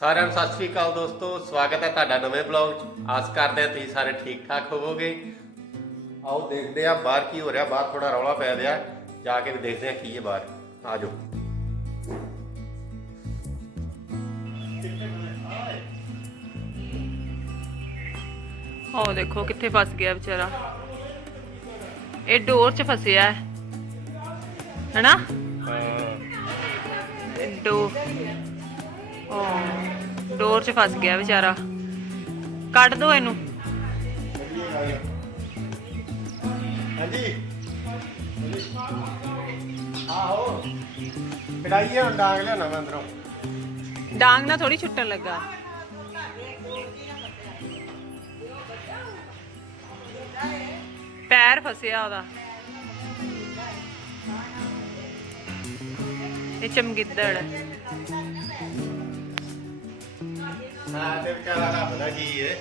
ਸਾਰਿਆਂ ਨੂੰ ਸਤਿ ਸ਼੍ਰੀ ਅਕਾਲ ਦੋਸਤੋ ਸਵਾਗਤ ਹੈ ਤੁਹਾਡਾ ਨਵੇਂ ਬਲੌਗ 'ਚ। ਆਸ ਕਰਦੇ ਹਾਂ ਤੁਸੀਂ ਸਾਰੇ ਠੀਕ ਠਾਕ ਹੋਵੋਗੇ। ਆਓ ਦੇਖਦੇ ਆ ਬਾਹਰ ਕੀ ਹੋ ਰਿਹਾ ਬਾਹਰ ਥੋੜਾ ਰੌਲਾ ਪੈ ਰਿਹਾ। ਜਾ ਕੇ ਦੇਖਦੇ ਆ ਕੀ ਹੈ ਬਾਹਰ। ਆ ਜਾਓ ਉਹ ਦੇਖੋ ਕਿੱਥੇ ਫਸ ਗਿਆ ਵਿਚਾਰਾ। ਇਹ ਡੋਰ 'ਚ ਫਸਿਆ ਹੈ। ਹੈਨਾ? ਇਹ ਡੋ ਉਹ ਡੋਰ 'ਚ ਫਸ ਗਿਆ ਵਿਚਾਰਾ। ਕੱਢ ਦੋ ਇਹਨੂੰ। ਹਾਂਜੀ। ਆਹੋ। ਕਢਾਈਏ ਹੁਣ ਡਾਂਗ ਲਿਆਉਣਾ ਮੈਂ ਅੰਦਰੋਂ। ਡਾਂਗ ਨਾਲ ਥੋੜੀ ਛੁੱਟਣ ਲੱਗਾ। ਪੈਰ ਫਸਿਆ ਉਹਦਾ। ਇਹ ਚਮਗਿੱਦੜ। ਹਾਂ ਤੇ ਵਿਚਾਰਾ ਰੱਬਦਾ ਕੀ ਹੈ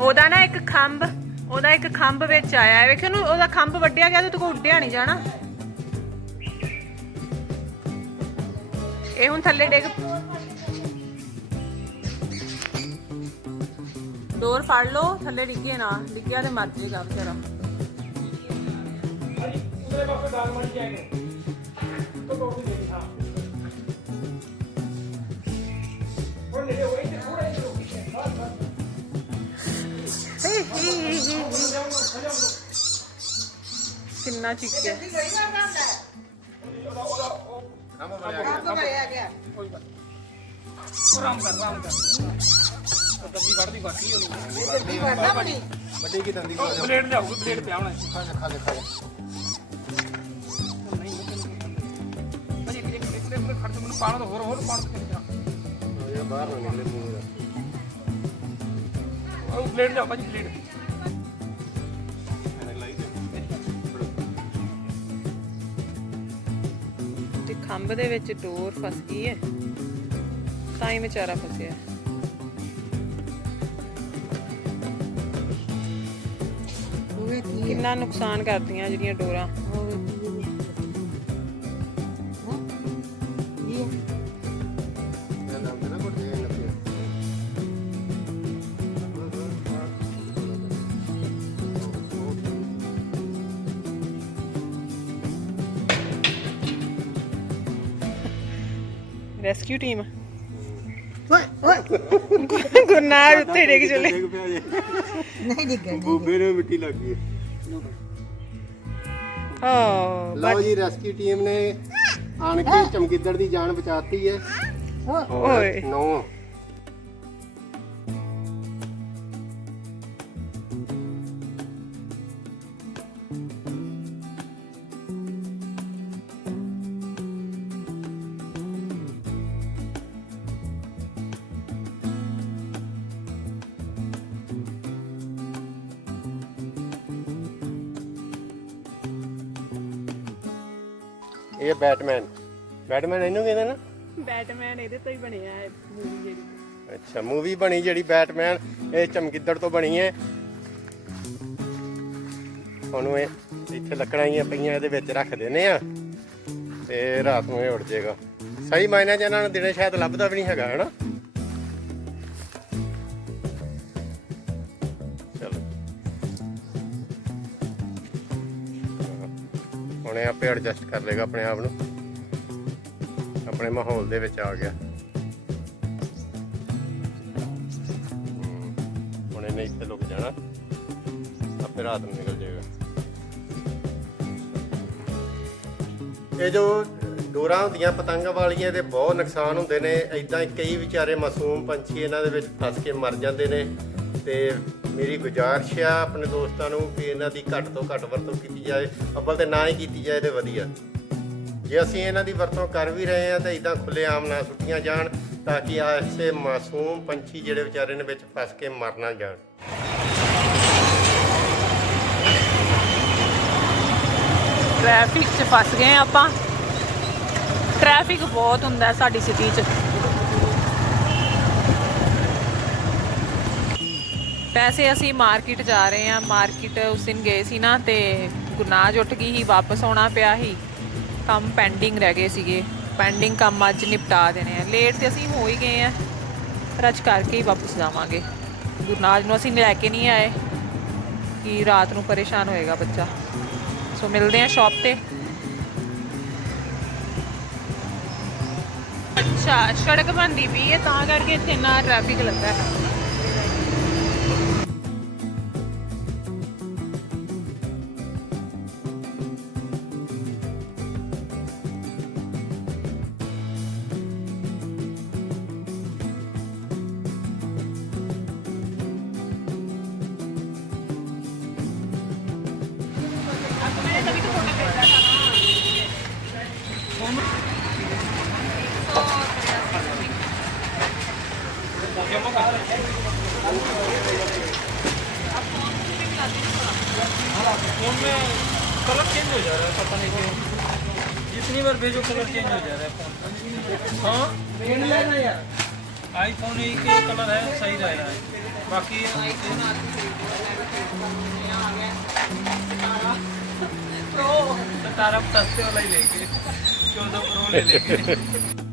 ਉਹਦਾ ਨਾ ਇੱਕ ਖੰਭ, ਉਹਦਾ ਇੱਕ ਖੰਭ ਵਿੱਚ ਆਇਆ ਹੈ। ਵੇਖਿਓ ਉਹਦਾ ਖੰਭ ਵੱਢਿਆ ਗਿਆ ਤੇ ਤੂੰ ਕੋ ਉੱਡਿਆ ਨਹੀਂ ਜਾਣਾ। ਇਹ ਹੁਣ ਥੱਲੇ ਡਿੱਗ ਡੋਰ ਫੜ ਲਓ ਥੱਲੇ ਡਿੱਗੇ ਨਾ ਡਿੱਗਿਆ ਤੇ ਮਰ ਜਾਏਗਾ ਵਿਚਾਰਾ ਕਿੰਨਾ ਚਿੱਕਿਆ ਵੱਡੀ ਕੀ ਦੰਦੀ ਕੋਲ ਪਲੇਟ ਲਿਆਓ ਪਲੇਟ ਪਿਆ ਹੋਣਾ ਖਾ ਲੈ ਖਾ ਲੈ ਖਾ ਲੈ ਭਾਜੀ ਇੱਕ ਇੱਕ ਇੱਕ ਇੱਕ ਖੜ ਤੋਂ ਮੈਨੂੰ ਪਾਣਾ ਤਾਂ ਹੋਰ ਹੋਰ ਪਾਣਾ ਕਿੰਨਾ ਇਹ ਬਾਹਰ ਨਿਕਲੇ ਦਾ ਉਹ ਪਲੇਟ ਲਿਆਓ ਭਾਜੀ ਪਲੇਟ। ਤੇ ਖੰਭ ਦੇ ਵਿੱਚ ਡੋਰ ਫਸ ਗਈ ਹੈ। ਤਾਂ ਹੀ ਵਿਚਾਰਾ ਫਸਿਆ। ਕਿੰਨਾ ਨੁਕਸਾਨ ਕਰਦੀਆਂ ਜਿਹੜੀਆਂ ਡੋਰਾਂ। ਰੈਸਕਿਊ ਟੀਮ ਗੁਰਨਾਰ ਉੱਤੇ ਡਿੱਗ ਚਲੇ। ਡਿੱਗ ਪਿਆ ਜੇ। ਨਹੀਂ ਡਿੱਗਣ ਬੂਬੇ ਨੂੰ ਮਿੱਟੀ ਲੱਗ ਗਈ। ਓ ਲਓ ਜੀ ਰੈਸਕਿਊ ਟੀਮ ਨੇ ਆਣ ਕੇ ਚਮਗਿੱਦੜ ਦੀ ਜਾਨ ਬਚਾਤੀ ਹੈ। ਓਏ। ਨੌ ਇਹ ਬੈਟਮੈਨ। ਬੈਟਮੈਨ ਇਹਨੂੰ ਕਹਿੰਦੇ ਨਾ ਬੈਟਮੈਨ ਇਹਦੇ ਤੋਂ ਹੀ ਬਣਿਆ ਹੈ ਮੂਵੀ ਜਿਹੜੀ। ਅੱਛਾ ਮੂਵੀ ਬਣੀ ਜਿਹੜੀ ਬੈਟਮੈਨ ਇਹ ਚਮਗਿੱਦੜ ਤੋਂ ਬਣੀ ਹੈ। ਉਹਨੂੰ ਇਹ ਇੱਥੇ ਲੱਕੜਾਂ ਹੀ ਪਈਆਂ ਇਹਦੇ ਵਿੱਚ ਰੱਖ ਦਿੰਦੇ ਆ। ਤੇ ਰਾਤ ਨੂੰ ਇਹ ਉੱਡ ਜਾਏਗਾ। ਸਹੀ ਮਾਇਨੇ 'ਚ ਇਹਨਾਂ ਨੂੰ ਦਿਨੇ ਸ਼ਾਇਦ ਲੱਭਦਾ ਵੀ ਨਹੀਂ ਹੈਗਾ ਹਨਾ? ਹੁਣ ਆਪੇ ਐਡਜਸਟ ਕਰ ਲੇਗਾ ਆਪਣੇ ਆਪ ਨੂੰ। ਆਪਣੇ ਮਾਹੌਲ ਦੇ ਵਿੱਚ ਆ ਗਿਆ। ਹੁਣ ਇਹਨੇ ਇੱਥੇ ਲੁਕ ਜਾਣਾ। ਆਪੇ ਰਾਤ ਨੂੰ ਨਿਕਲ ਜਾਏਗਾ। ਇਹ ਜੋ ਡੋਰਾਂ ਹੁੰਦੀਆਂ, ਪਤੰਗਾਂ ਵਾਲੀਆਂ ਦੇ ਬਹੁਤ ਨੁਕਸਾਨ ਹੁੰਦੇ ਨੇ। ਐਦਾਂ ਕਈ ਵਿਚਾਰੇ ਮਾਸੂਮ ਪੰਛੀ ਇਹਨਾਂ ਦੇ ਵਿੱਚ ਫਸ ਕੇ ਮਰ ਜਾਂਦੇ ਨੇ। ਤੇ ਮੇਰੀ ਗੁਜ਼ਾਰਿਸ਼ ਆ ਆਪਣੇ ਦੋਸਤਾਂ ਨੂੰ ਕਿ ਇਹਨਾਂ ਦੀ ਘੱਟ ਤੋਂ ਘੱਟ ਵਰਤੋਂ ਕੀਤੀ ਜਾਏ ਅੱਬਲ ਤੇ ਨਾ ਹੀ ਕੀਤੀ ਜਾਏ ਤੇ ਵਧੀਆ। ਜੇ ਅਸੀਂ ਇਹਨਾਂ ਦੀ ਵਰਤੋਂ ਕਰ ਵੀ ਰਹੇ ਹਾਂ ਤਾਂ ਇਦਾਂ ਆਮ ਨਾ ਸੁੱਟੀਆਂ ਜਾਣ ਤਾਂ ਕਿ ਐਸੇ ਮਾਸੂਮ ਪੰਛੀ ਜਿਹੜੇ ਵਿਚਾਰੇ ਨੇ ਵਿੱਚ ਫਸ ਕੇ ਮਰ ਨਾ ਜਾਣ। ਟ੍ਰੈਫਿਕ 'ਚ ਫਸ ਗਏ ਆਪਾਂ। ਟ੍ਰੈਫਿਕ ਬਹੁਤ ਹੁੰਦਾ ਸਾਡੀ ਸਿਟੀ 'ਚ। ਪੈਸੇ ਅਸੀਂ ਮਾਰਕੀਟ ਜਾ ਰਹੇ ਹਾਂ, ਮਾਰਕੀਟ ਉਸ ਦਿਨ ਗਏ ਸੀ ਨਾ ਤੇ ਗੁਨਾਜ ਉੱਠ ਗਈ ਸੀ, ਵਾਪਸ ਆਉਣਾ ਪਿਆ ਸੀ। ਕੰਮ ਪੈਂਡਿੰਗ ਰਹਿ ਗਏ ਸੀਗੇ ਪੈਂਡਿੰਗ ਕੰਮ ਅੱਜ ਨਿਪਟਾ ਦੇਣੇ ਆ। ਲੇਟ ਤੇ ਅਸੀਂ ਹੋ ਹੀ ਗਏ ਆ ਪਰ ਅੱਜ ਕਰਕੇ ਹੀ ਵਾਪਸ ਜਾਵਾਂਗੇ। ਗੁਰਨਾਜ ਨੂੰ ਅਸੀਂ ਲੈ ਕੇ ਨਹੀਂ ਆਏ, ਕਿ ਰਾਤ ਨੂੰ ਪਰੇਸ਼ਾਨ ਹੋਏਗਾ ਬੱਚਾ। ਸੋ ਮਿਲਦੇ ਆ ਸ਼ਾਪ ਤੇ। ਅੱਛਾ, ਸੜਕ ਬੰਦੀ ਵੀ ਹੈ, ਤਾਂ ਕਰਕੇ ਇੱਥੇ ਇੰਨਾ ਟ੍ਰੈਫਿਕ ਲੱਗਦਾ ਹੈ। चेंज हो जा रहा है पता नहीं क्यों जितनी बार भेजो कलर चेंज हो जा रहा है फोन हाँ आईफोन ही के कलर है सही रह रहा है बाकी तो तारा सस्ते वाला ही लेंगे चौदह प्रो ले लेंगे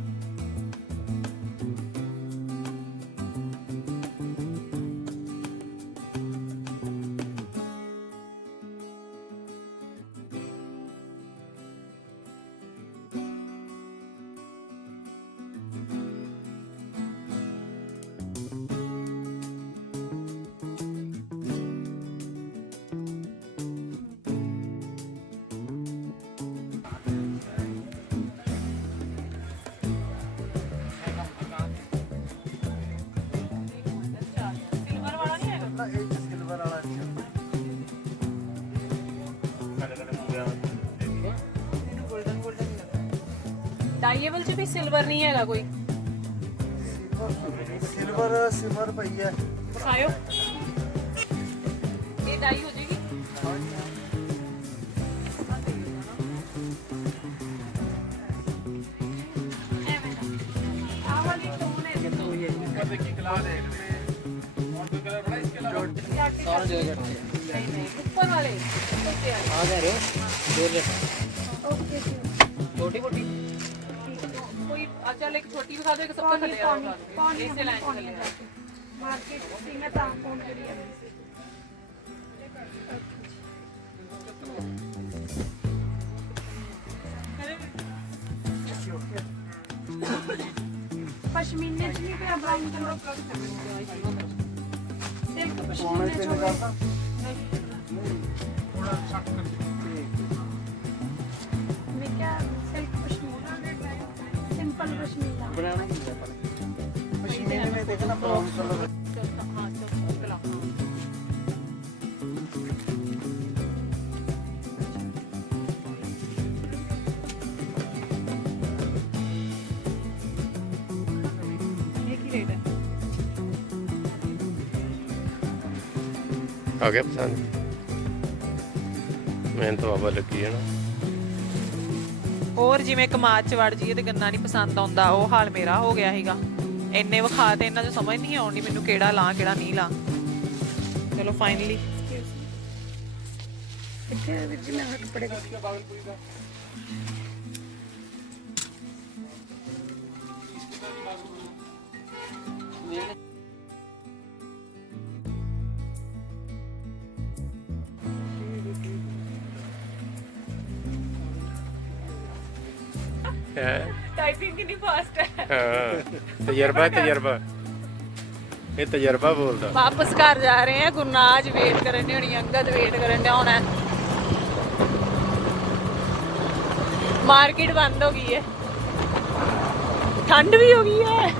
তা ইয়ে বলছে ভাই সিলভার नहीं हैगा कोई। सिल्वर सिल्वर पई है दिखाओ ये डाई हो जाएगी ऊपर वाले। आ जा रहे। हो दो छोटी मोटी। ਕੋਈ ਅੱਛਾ ਇੱਕ ਛੋਟੀ ਵਿਖਾ ਦਿਓ ਇੱਕ ਸਭ ਤੋਂ ਥੱਲੇ ਵਾਲਾ ਵਿਖਾ ਦਿਓ ਇਸੇ ਲਾਈਨ ਥੱਲੇ ਵਾਲਾ। ਮਾਰਕੀਟ ਸੀ ਮੈਂ ਤਾਂ ਫੋਨ ਕਰੀ ਜਾਂਦੀ ਸੀ ਪਸ਼ਮੀਨੇ ਚ ਨਹੀਂ ਪਿਆ ਬਰਾਊਨ ਕਲਰ ਸਿਲਕ ਪਸ਼ਮੀਨੇ ਚ ਹੋਵੇ। ਮੈਂ ਸਾਨੂੰ ਕੁਝ ਮਿਲਣਾ ਬਣਾਉਣਾ ਨਹੀਂ ਹੁੰਦਾ ਪਰ ਮਸ਼ੀਨੇ ਨੇ ਮੈਂ ਦੇਖਣਾ ਪ੍ਰੋਬਲਮ ਕਰ ਲਓ ਆ ਗਿਆ ਪਸੰਦ। ਮੈਂ ਤਾਂ ਬਾਬਾ ਲੱਗੀ ਹੈ ਨਾ। ਹੋਰ ਜਿਵੇਂ ਕਮਾਦ ਚ ਵੜ ਜੀਏ ਤੇ ਗੰਨਾ ਨਹੀਂ ਪਸੰਦ ਆਉਂਦਾ, ਉਹ ਹਾਲ ਮੇਰਾ ਹੋ ਗਿਆ ਸੀਗਾ। ਇੰਨੇ ਵਿਖਾ ਤੇ ਇਹਨਾਂ ਨੂੰ ਸਮਝ ਨਹੀਂ ਆਉਂਦੀ ਮੈਨੂੰ ਕਿਹੜਾ ਲਾਂ, ਕਿਹੜਾ ਨਹੀਂ ਲਾਂ। ਚਲੋ ਫਾਈਨਲੀ ਇੱਥੇ ਵਿੱਚ ਮੈਂ ਕੱਪੜੇ ਹੈ। ਟਾਈਪਿੰਗ ਕਿੰਨੀ ਫਾਸਟ ਹੈ। ਹਾਂ। ਤਜਰਬਾ ਤਜਰਬਾ ਇਹ ਤਜਰਬਾ ਬੋਲਦਾ। ਵਾਪਸ ਘਰ ਜਾ ਰਹੇ ਆ ਗੁਰਨਾਜ ਵੇਟ ਕਰਨ ਦੀ ਹੋਣੀ ਅੰਗਦ ਵੇਟ ਕਰਨ ਦਾ ਹੋਣਾ ਮਾਰਕੀਟ ਬੰਦ ਹੋ ਗਈ ਹੈ। ਠੰਡ ਵੀ ਹੋ ਗਈ ਹੈ।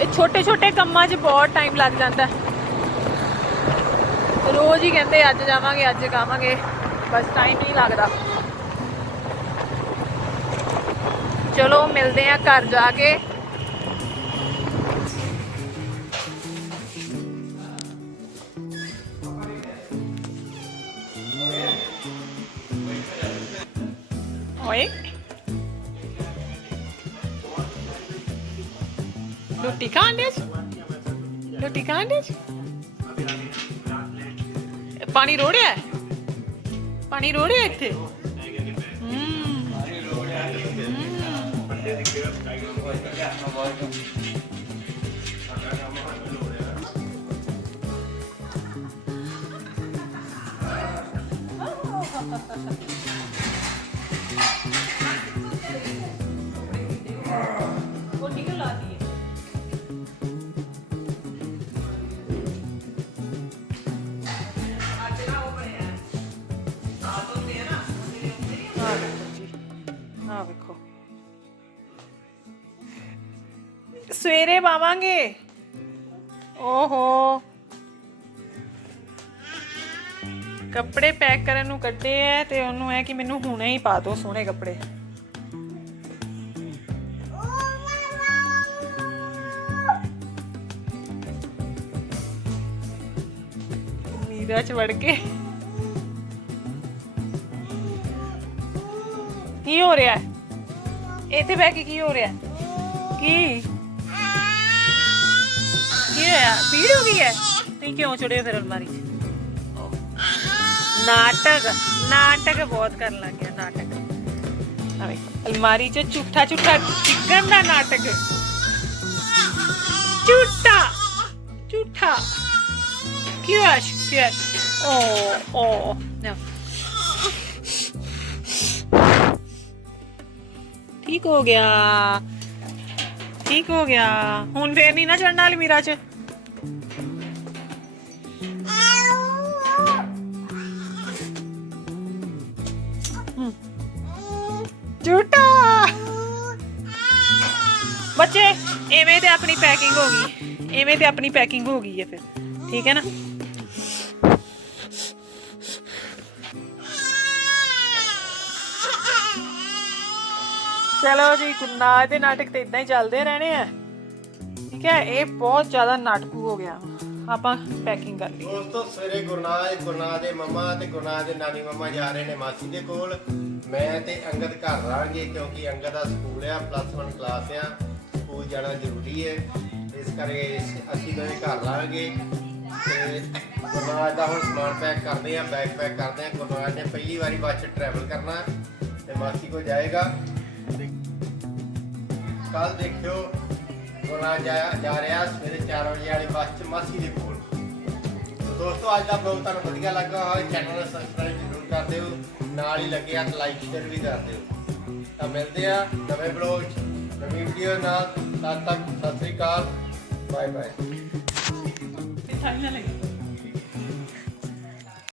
ਇਹ ਛੋਟੇ ਛੋਟੇ ਕੰਮਾਂ 'ਚ ਬਹੁਤ ਟਾਈਮ ਲੱਗ ਜਾਂਦਾ। ਹੈ। ਰੋਜ਼ ਹੀ ਕਹਿੰਦੇ ਅੱਜ ਜਾਵਾਂਗੇ ਅੱਜ ਜਾਵਾਂਗੇ ਬਸ ਟਾਈਮ ਨਹੀਂ ਲੱਗਦਾ। ਚਲੋ, ਮਿਲਦੇ ਆ ਘਰ ਜਾ ਕੇ। ਓਏ। ਰੋਟੀ ਖਾਣ ਰੋਟੀ ਖਾਣ ਪਾਣੀ ਰੋੜਿਆ ਹੈ? ਪਾਣੀ ਰੋੜਿਆ ਇੱਥੇ ਹਮ ਆ ਵੇਖੋ। ਸਵੇਰੇ ਪਾਵਾਂਗੇ। ਓਹੋ। ਕੱਪੜੇ ਪੈਕ ਕਰਨ ਨੂੰ ਕੱਢੇ ਐ ਤੇ ਉਹਨੂੰ ਐ ਕਿ ਮੈਨੂੰ ਹੁਣੇ ਹੀ ਪਾ ਦਿਓ ਸੋਹਣੇ ਕੱਪੜੇ। ਨੀਰਾ ਚ ਵੜ ਕੇ। ਕੀ ਹੋ ਰਿਹਾ? ਹੈ ਇੱਥੇ ਬਹਿ ਕੇ ਕੀ ਹੋ ਰਿਹਾ? ਹੈ? ਕੀ? ਕੀ ਹੋਇਆ? ਪੀੜ ਹੋ ਗਈ ਹੈ? ਤੁਸੀਂ ਕਿਉਂ ਚੜੇ ਹੋ ਫਿਰ ਅਲਮਾਰੀ 'ਚ? ਨਾਟਕ ਨਾਟਕ ਬਹੁਤ ਕਰਨ ਲੱਗ ਗਿਆ, ਨਾਟਕ। ਆ ਵੇਖੋ, ਅਲਮਾਰੀ 'ਚ ਝੂਠਾ ਝੂਠਾ ਚਿਕਨ ਦਾ ਨਾਟਕ। ਝੂਠਾ ਝੂਠਾ। ਕੀ ਹੋਇਆ ਕੀ ਹੋਇਆ ਓ ਓ। ਠੀਕ ਹੋ ਗਿਆ ਠੀਕ ਹੋ ਗਿਆ ਹੁਣ ਫੇਰ ਨਹੀਂ ਨਾ ਚੜਨਾ ਅਲਮੀਰਾ 'ਚ ਝੂਠਾ ਬੱਚੇ ਐਵੇਂ ਤੇ ਆਪਣੀ ਪੈਕਿੰਗ ਹੋ ਗਈ ਐਵੇਂ ਤੇ ਆਪਣੀ ਪੈਕਿੰਗ ਹੋ ਗਈ ਹੈ ਫਿਰ ਠੀਕ ਹੈ ਨਾ ਚਲੋ ਜੀ ਗੁਨਾਹ ਦੇ ਨਾਟਕ ਤੇ ਇਦਾਂ ਹੀ ਚੱਲਦੇ ਰਹਿਣੇ ਆ। ਠੀਕ ਹੈ, ਇਹ ਬਹੁਤ ਜ਼ਿਆਦਾ ਨਾਟਕੂ ਹੋ ਗਿਆ। ਆਪਾਂ ਪੈਕਿੰਗ ਕਰ ਲਈ ਦੋਸਤੋ ਸਵੇਰੇ ਗੁਰਨਾਹ ਗੁਰਨਾਹ ਦੇ ਮੰਮਾ ਤੇ ਗੁਰਨਾਹ ਦੇ ਨਾਨੀ ਮੰਮਾ ਜਾ ਰਹੇ ਨੇ ਮਾਸੀ ਦੇ ਕੋਲ। ਮੈਂ ਤੇ ਅੰਗਦ ਘਰ ਰਹਾਂਗੇ ਕਿਉਂਕਿ ਅੰਗਦ ਦਾ ਸਕੂਲ ਆ ਪਲੱਸ 1 ਕਲਾਸ ਆ। ਸਕੂਲ ਜਾਣਾ ਜ਼ਰੂਰੀ ਹੈ। ਇਸ ਕਰਕੇ ਅਸੀਂ ਦੋਵੇਂ ਘਰ ਰਹਾਂਗੇ। ਤੇ ਗੁਰਨਾਹ ਦਾ ਹੁਣ ਸਮਾਨ ਪੈਕ ਕਰਦੇ ਆ ਬੈਗ ਪੈਕ ਕਰਦੇ ਆ। ਗੁਰਨਾਹ ਨੇ ਪਹਿਲੀ ਵਾਰੀ ਬੱਸ 'ਚ ਟਰੈਵਲ ਕਰਨਾ। ਤੇ ਮਾਸੀ ਕੋ ਜਾਏਗਾ। ਕੱਲ ਦੇਖਿਓ ਗੁਰਨਾਹ ਜਾ ਰਿਹਾ ਸਵੇਰੇ 4 ਵਜੇ ਵਾਲੀ ਬੱਸ 'ਚ ਮਾਸੀ ਦੇ ਕੋਲ। ਦੋਸਤੋ, ਅੱਜ ਦਾ ਬਲੌਗ ਤੁਹਾਨੂੰ ਵਧੀਆ ਲੱਗਾ ਹੋਵੇ ਚੈਨਲ ਨੂੰ ਸਬਸਕ੍ਰਾਈਬ ਜ਼ਰੂਰ ਕਰ ਦਿਓ, ਨਾਲ ਹੀ ਲੱਗੇ ਹੱਥ ਲਾਈਕ ਸ਼ੇਅਰ ਵੀ ਕਰ ਦਿਓ। ਤਾਂ ਮਿਲਦੇ ਆ ਨਵੇਂ ਬਲੌਗ 'ਚ, ਨਵੀਂ ਵੀਡੀਓ ਨਾਲ। ਤਦ ਤੱਕ ਸਤਿ ਸ੍ਰੀ ਅਕਾਲ ਬਾਏ ਬਾਏ ਮਿਠਾਈ ਨਾ ਲੱਗੀ